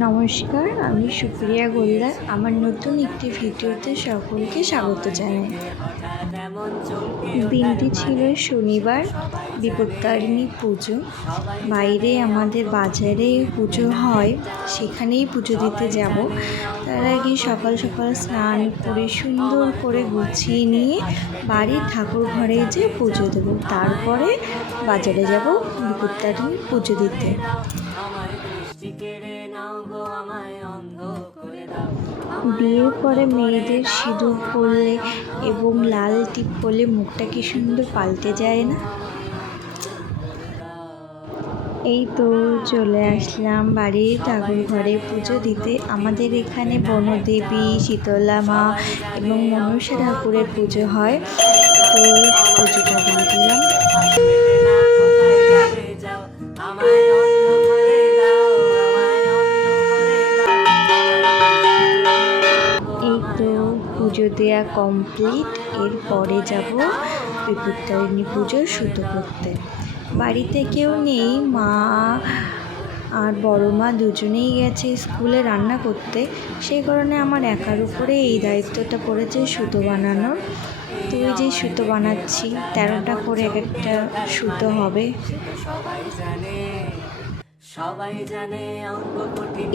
নমস্কার, আমি সুপ্রিয়া গোলদার। আমার নতুন একটি ভিডিওতে সকলকে স্বাগত জানাই। দিনটি ছিল শনিবার, বিপত্তারিণী পুজো। বাইরে আমাদের বাজারে পুজো হয়, সেখানেই পুজো দিতে যাব। তার আগে সকাল সকাল স্নান করে সুন্দর করে গুছিয়ে নিয়ে বাড়ির ঠাকুর ঘরে যেয়ে পুজো দেব। তারপরে বাজারে যাব বিপত্তারিণী পুজো দিতে। বিয়ের পরে মেয়েদের সিঁদুর পরলে এবং লাল টিপ পরলে মুখটা কি সুন্দর পাল্টে যায় না? এই তো চলে আসলাম বাড়ির ঠাকুর ঘরে পুজো দিতে। আমাদের এখানে বনদেবী, শীতলা মা এবং মনসা ঠাকুরের পুজো হয়। তো পুজোটা দিয়ে দিলাম। এই তো পুজো দেওয়া কমপ্লিট। এরপরে যাব বিপত্তারিণী পুজোর সুতো করতে। বাড়িতে কেউ নেই, মা আর বড় মা দুজনেই গেছে স্কুলে রান্না করতে। সেই কারণে আমার একার উপরে এই দায়িত্বটা পড়েছে সুতো বানানোর। তো ওই যে সুতো বানাচ্ছি, 13টা করে এক একটা সুতো হবে।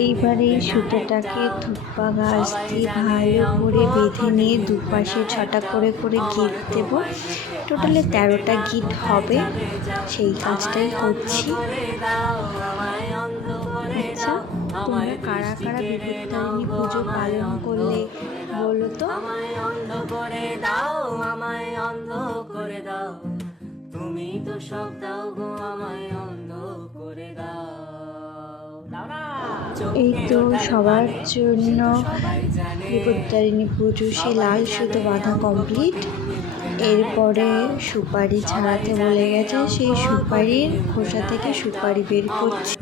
এইবারে এই সুতোটাকে থুপ্পা গাছ দিয়ে ভালো করে বেঁধে নিয়ে দুপাশে 6টা করে গিট দেব। টোটালে 13টা গিট হবে, সেই কাজটাই করছি। আচ্ছা, তোমরা কারা কারা বিপত্তারিণী পুজো পালন করলে বলো তো? তুমি তো সব দাও গো, আমায় অন্ধ করে দাও। এই তো সবার জন্য বিপত্তারিণী পুজো সে লাল সুতো বাঁধা কমপ্লিট। এরপরে সুপারি ছাড়াতে বলে গেছে, সেই সুপারির খোসা থেকে সুপারি বের করছে।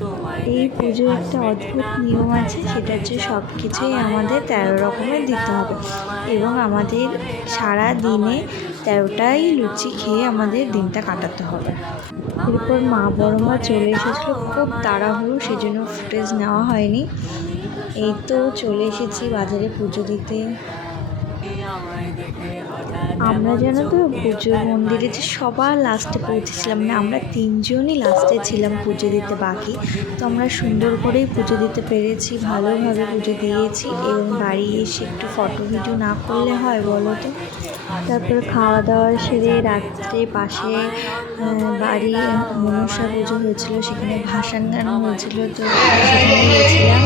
এই পুজোর একটা অদ্ভুত নিয়ম আছে, সেটা হচ্ছে সব কিছুই আমাদের 13 রকমের দিতে হবে এবং আমাদের সারা দিনে 13টাই লুচি খেয়ে আমাদের দিনটা কাটাতে হবে। এরপর মা বড় মা চলে এসেছিলো, খুব তাড়াহুড়ো, সেজন্য ফুটেজ নেওয়া হয়নি। এই তো চলে এসেছি বাজারে পুজো দিতে। আমরা জানো তো পুজোর মন্দিরে যে সবার লাস্টে পৌঁছেছিলাম না, আমরা 3জনই লাস্টে ছিলাম পুজো দিতে বাকি। তো আমরা সুন্দর করেই পুজো দিতে পেরেছি, ভালোভাবে পুজো দিয়েছি এবং বাড়ি এসে একটু ফটো ভিডিও না করলে হয় বলো তো? তারপর খাওয়া দাওয়া সেরে রাত্রে পাশে বাড়ি মনসা পুজো হয়েছিল, সেখানে ভাসান গান হয়েছিল। তো সেখানে গিয়েছিলাম।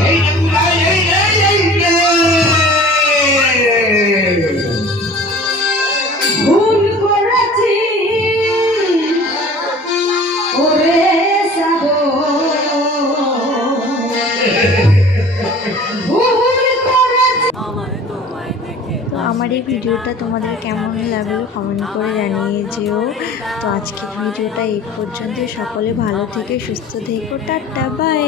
আমার এই ভিডিওটা তোমাদের কেমন লাগলো কমেন্ট করে জানিয়ে যেও। তো আজকের ভিডিওটা এই পর্যন্ত। সকলে ভালো থেকে সুস্থ থেকো। Tata, by.